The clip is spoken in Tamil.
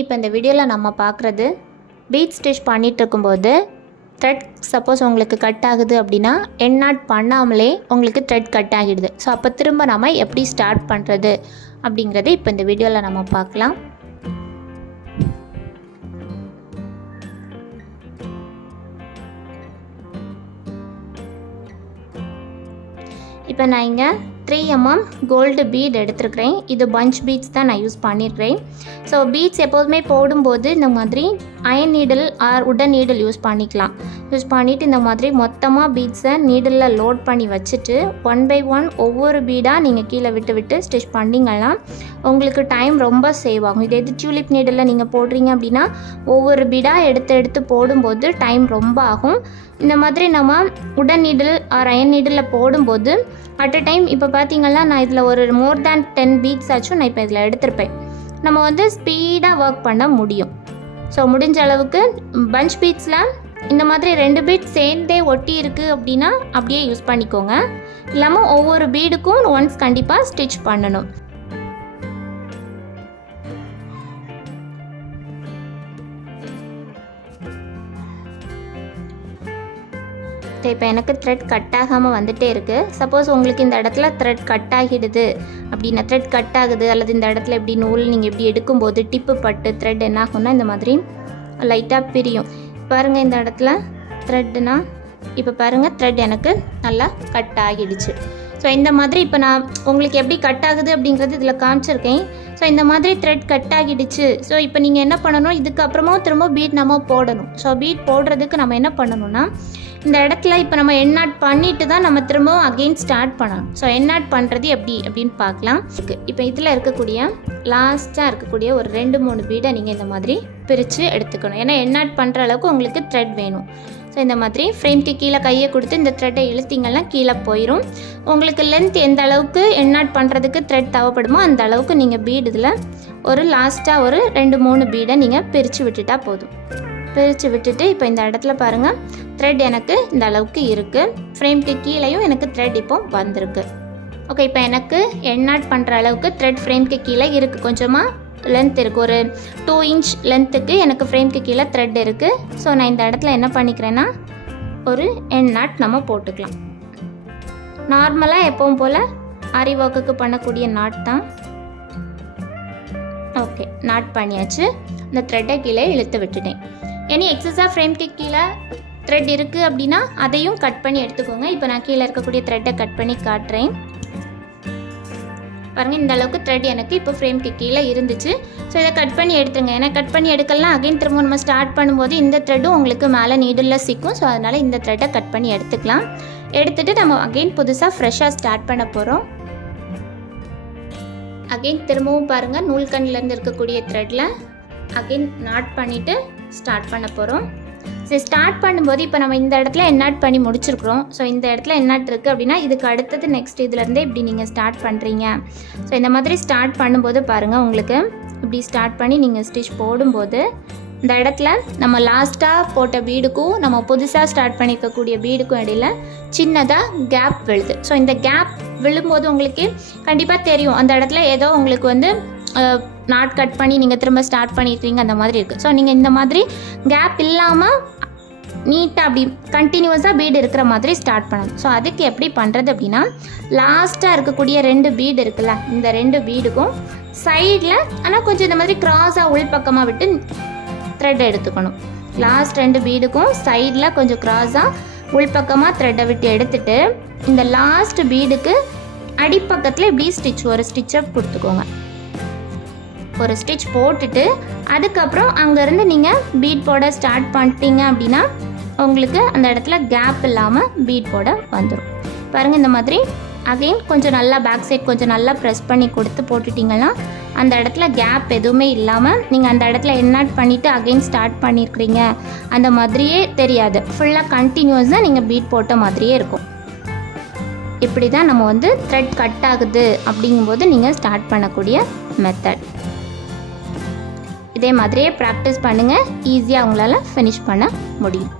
இப்போ இந்த வீடியோவில் நம்ம பார்க்குறது பீட் ஸ்டிச் பண்ணிகிட்டு இருக்கும்போது த்ரெட் சப்போஸ் உங்களுக்கு கட் ஆகுது அப்படின்னா எண்ட் நாட் பண்ணாமலே உங்களுக்கு த்ரெட் கட் ஆகிடுது. ஸோ அப்போ திரும்ப நம்ம எப்படி ஸ்டார்ட் பண்ணுறது அப்படிங்கிறது இப்போ இந்த வீடியோவில் நம்ம பார்க்கலாம். இப்போ நான் இங்கே 3 mm கோல்டு பீட் எடுத்துருக்கிறேன். இது பஞ்ச் பீட்ஸ் தான் நான் யூஸ் பண்ணியிருக்கிறேன். ஸோ பீட்ஸ் எப்போதுமே போடும்போது இந்த மாதிரி அயன் நீடில் ஆர் உடன் நீடில் யூஸ் பண்ணிக்கலாம். யூஸ் பண்ணிவிட்டு இந்த மாதிரி மொத்தமாக பீட்ஸை நீடிலில் லோட் பண்ணி வச்சுட்டு 1 by 1 ஒவ்வொரு பீடாக நீங்கள் கீழே விட்டு விட்டு ஸ்டிச் பண்ணிங்கன்னா உங்களுக்கு டைம் ரொம்ப சேவ் ஆகும். இது டியூலிப் நீடிலில் நீங்கள் போடுறீங்க அப்படின்னா ஒவ்வொரு பீடாக எடுத்து போடும்போது டைம் ரொம்ப ஆகும். இந்த மாதிரி நம்ம உடன் நீடில் ஆர் அயன் நீடிலில் போடும்போது அட் அ டைம் இப்போ பார்த்தீங்கன்னா நான் இதில் ஒரு மோர் தேன் 10 பீட்ஸ் ஆச்சும் நான் இப்போ இதில் எடுத்திருப்பேன். நம்ம வந்து ஸ்பீடாக ஒர்க் பண்ண முடியும். ஸோ முடிஞ்ச அளவுக்கு பஞ்ச் பீட்ஸில் இந்த மாதிரி 2 பீட் சேர்ந்தே ஒட்டி இருக்குது அப்படின்னா அப்படியே யூஸ் பண்ணிக்கோங்க. இல்லாமல் ஒவ்வொரு பீடுக்கும் ஒன்ஸ் கண்டிப்பாக ஸ்டிச் பண்ணணும். இப்போ எனக்கு த்ரெட் கட் ஆகாமல் வந்துகிட்டே இருக்குது. சப்போஸ் உங்களுக்கு இந்த இடத்துல த்ரெட் கட் ஆகிடுது அப்படின்னா த்ரெட் கட் ஆகுது அல்லது இந்த இடத்துல எப்படி நூல் நீங்கள் எப்படி எடுக்கும்போது டிப்பு பட்டு த்ரெட் என்ன ஆகும்னா இந்த மாதிரி லைட்டாக பிரியும். பாருங்கள் இந்த இடத்துல த்ரெட்னா இப்போ பாருங்கள் த்ரெட் எனக்கு நல்லா கட் ஆகிடுச்சு. ஸோ இந்த மாதிரி இப்போ நான் உங்களுக்கு எப்படி கட் ஆகுது அப்படிங்கிறது இதில் காமிச்சிருக்கேன். ஸோ இந்த மாதிரி த்ரெட் கட் ஆகிடுச்சு. ஸோ இப்போ நீங்கள் என்ன பண்ணணும், இதுக்கப்புறமா திரும்ப பீட் நம்ம போடணும். ஸோ பீட் போடுறதுக்கு நம்ம என்ன பண்ணணும்னா இந்த இடத்துல இப்போ நம்ம எண்ட் நாட் பண்ணிட்டு தான் நம்ம திரும்பவும் அகெயின் ஸ்டார்ட் பண்ணணும். ஸோ எண்ட் நாட் பண்ணுறது எப்படி அப்படின்னு பார்க்கலாம். இப்போ இதில் இருக்கக்கூடிய லாஸ்ட்டாக இருக்கக்கூடிய ஒரு 2-3 பீடை நீங்கள் இந்த மாதிரி பிரித்து எடுத்துக்கணும். ஏன்னா எண்ட் நாட் பண்ணுற அளவுக்கு உங்களுக்கு த்ரெட் வேணும். ஸோ இந்த மாதிரி ஃப்ரேம்க்கு கீழே கையை கொடுத்து இந்த த்ரெட்டை இழுத்திங்கன்னா கீழே போயிடும். உங்களுக்கு லென்த் எந்த அளவுக்கு எண்ட் நாட் பண்ணுறதுக்கு த்ரெட் தேவைப்படுமோ அந்த அளவுக்கு நீங்கள் பீடு இதில் ஒரு லாஸ்ட்டாக ஒரு 2-3 பீடை நீங்கள் பிரித்து விட்டுட்டா போதும். பிரித்து விட்டுட்டு இப்போ இந்த இடத்துல பாருங்கள் த்ரெட் எனக்கு இந்த அளவுக்கு இருக்குது. ஃப்ரேம்க்கு கீழேயும் எனக்கு த்ரெட் இப்போ வந்திருக்கு. ஓகே, இப்போ எனக்கு எண்ட் நாட் பண்ணுற அளவுக்கு த்ரெட் ஃப்ரேம்க்கு கீழே இருக்குது. கொஞ்சமாக லென்த் இருக்குது. ஒரு 2 inch லென்த்துக்கு எனக்கு ஃப்ரேம்க்கு கீழே த்ரெட் இருக்குது. ஸோ நான் இந்த இடத்துல என்ன பண்ணிக்கிறேன்னா ஒரு எண்ட் நாட் நம்ம போட்டுக்கலாம். நார்மலாக எப்பவும் போல் ஆரி ஒர்க்குக்கு பண்ணக்கூடிய நாட் தான். ஓகே, நாட் பண்ணியாச்சு. இந்த த்ரெட்டை கீழே இழுத்து விட்டுட்டேன். எனி எக்ஸஸாக ஃப்ரேம்க்கு கீழே த்ரெட் இருக்குது அப்படின்னா அதையும் கட் பண்ணி எடுத்துக்கோங்க. இப்போ நான் கீழே இருக்கக்கூடிய த்ரெட்டை கட் பண்ணி காட்டுறேன். பாருங்கள் இந்த அளவுக்கு த்ரெட் எனக்கு இப்போ ஃப்ரேம்க்கு கீழே இருந்துச்சு. ஸோ இதை கட் பண்ணி எடுத்துருங்க. ஏன்னா கட் பண்ணி எடுக்கலாம் அகைன் திரும்ப நம்ம ஸ்டார்ட் பண்ணும்போது இந்த த்ரெட்டும் உங்களுக்கு மேலே நீடில் சிக்கும். ஸோ அதனால் இந்த த்ரெட்டை கட் பண்ணி எடுத்துக்கலாம். எடுத்துகிட்டு நம்ம அகைன் புதுசாக ஃப்ரெஷ்ஷாக ஸ்டார்ட் பண்ண போகிறோம். அகைன் திரும்பவும் பாருங்கள் நூல்கண்ணிலேருந்து இருக்கக்கூடிய த்ரெட்டில் அகைன் நாட் பண்ணிவிட்டு ஸ்டார்ட் பண்ண போகிறோம். ஸோ ஸ்டார்ட் பண்ணும்போது இப்போ நம்ம இந்த இடத்துல எண்ட் நாட் பண்ணி முடிச்சிருக்கிறோம். ஸோ இந்த இடத்துல எண்ட் நாட் இருக்குது அப்படின்னா இதுக்கு அடுத்தது நெக்ஸ்ட் இதுலேருந்தே இப்படி நீங்கள் ஸ்டார்ட் பண்ணுறீங்க. ஸோ இந்த மாதிரி ஸ்டார்ட் பண்ணும்போது பாருங்கள் உங்களுக்கு இப்படி ஸ்டார்ட் பண்ணி நீங்கள் ஸ்டிச் போடும்போது இந்த இடத்துல நம்ம லாஸ்ட்டாக போட்ட பீடுக்கும் நம்ம புதுசாக ஸ்டார்ட் பண்ணியிருக்கக்கூடிய பீடுக்கும் இடையில் சின்னதாக கேப் விழுது. ஸோ இந்த கேப் விழும்போது உங்களுக்கு கண்டிப்பாக தெரியும் அந்த இடத்துல ஏதோ உங்களுக்கு வந்து நாட் கட் பண்ணி நீங்கள் திரும்ப ஸ்டார்ட் பண்ணியிருக்கீங்க அந்த மாதிரி இருக்குது. ஸோ நீங்கள் இந்த மாதிரி கேப் இல்லாமல் நீட்டாக அப்படி கண்டினியூஸாக பீடு இருக்கிற மாதிரி ஸ்டார்ட் பண்ணணும். ஸோ அதுக்கு எப்படி பண்ணுறது அப்படின்னா லாஸ்ட்டாக இருக்கக்கூடிய 2 பீடு இருக்குல்ல, இந்த 2 பீடுக்கும் சைடில் ஆனால் கொஞ்சம் இந்த மாதிரி க்ராஸாக உள்பக்கமாக விட்டு த்ரெட் எடுத்துக்கணும். லாஸ்ட் 2 பீடுக்கும் சைடில் கொஞ்சம் க்ராஸாக உள்பக்கமாக த்ரெட்டை விட்டு எடுத்துகிட்டு இந்த லாஸ்ட் பீடுக்கு அடிப்பக்கத்தில் இப்படி ஒரு ஸ்டிச்சை கொடுத்துக்கோங்க. ஒரு ஸ்டிச் போட்டுட்டு அதுக்கப்புறம் அங்கேருந்து நீங்கள் பீட் போட ஸ்டார்ட் பண்ணிட்டீங்க அப்படின்னா உங்களுக்கு அந்த இடத்துல கேப் இல்லாமல் பீட் போட வந்துடும். பாருங்கள் இந்த மாதிரி அகைன் கொஞ்சம் நல்லா பேக் சைட் கொஞ்சம் நல்லா ப்ரெஸ் பண்ணி கொடுத்து போட்டுட்டிங்கன்னா அந்த இடத்துல கேப் எதுவுமே இல்லாமல் நீங்கள் அந்த இடத்துல எண்ட் நாட் பண்ணிவிட்டு அகைன் ஸ்டார்ட் பண்ணியிருக்கிறீங்க அந்த மாதிரியே தெரியாது. ஃபுல்லாக கண்டினியூஸாக நீங்கள் பீட் போட்ட மாதிரியே இருக்கும். இப்படி தான் நம்ம வந்து த்ரெட் கட் ஆகுது அப்படிங்கும்போது நீங்கள் ஸ்டார்ட் பண்ணக்கூடிய மெத்தட். இதே மாதிரியே ப்ராக்டிஸ் பண்ணுங்கள். ஈஸியாக உங்களால் ஃபினிஷ் பண்ண முடியும்.